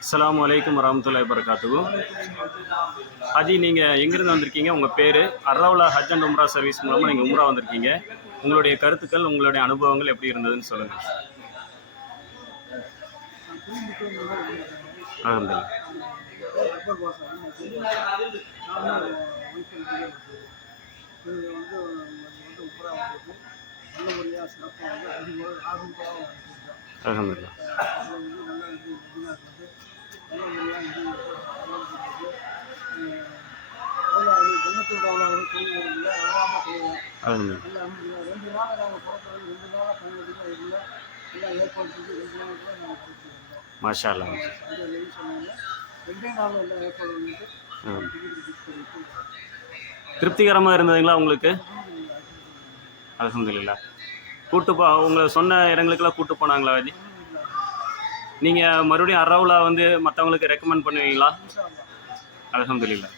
அஸ்ஸலாமு அலைக்கும் வரஹ்மத்துல்லாஹி வபரகாத்துஹு. ஹாஜி, நீங்கள் எங்கேருந்து வந்திருக்கீங்க? உங்கள் பேர்? அர்ரவுலா ஹஜ் அண்ட் உம்ரா சர்வீஸ் மூலமாக நீங்கள் உம்ரா வந்திருக்கீங்க. உங்களுடைய கருத்துக்கள், உங்களுடைய அனுபவங்கள் எப்படி இருந்ததுன்னு சொல்லுங்கள். ஆ அல்ஹம்துலில்லாஹ். அல்ஹம்துலில்லாஹ். மாஷா அல்லாஹ். திருப்திகரமாக இருந்ததுங்களா உங்களுக்கு? அல்ஹம்துலில்லாஹ். உங்களை சொன்ன இடங்களுக்கெல்லாம் கூட்டு போனாங்களா ஹாஜி? நீங்கள் மறுபடியும் அர்ரவுலா வந்து மற்றவங்களுக்கு ரெக்கமெண்ட் பண்ணுவீங்களா? அல்ஹம்துலில்லாஹ்.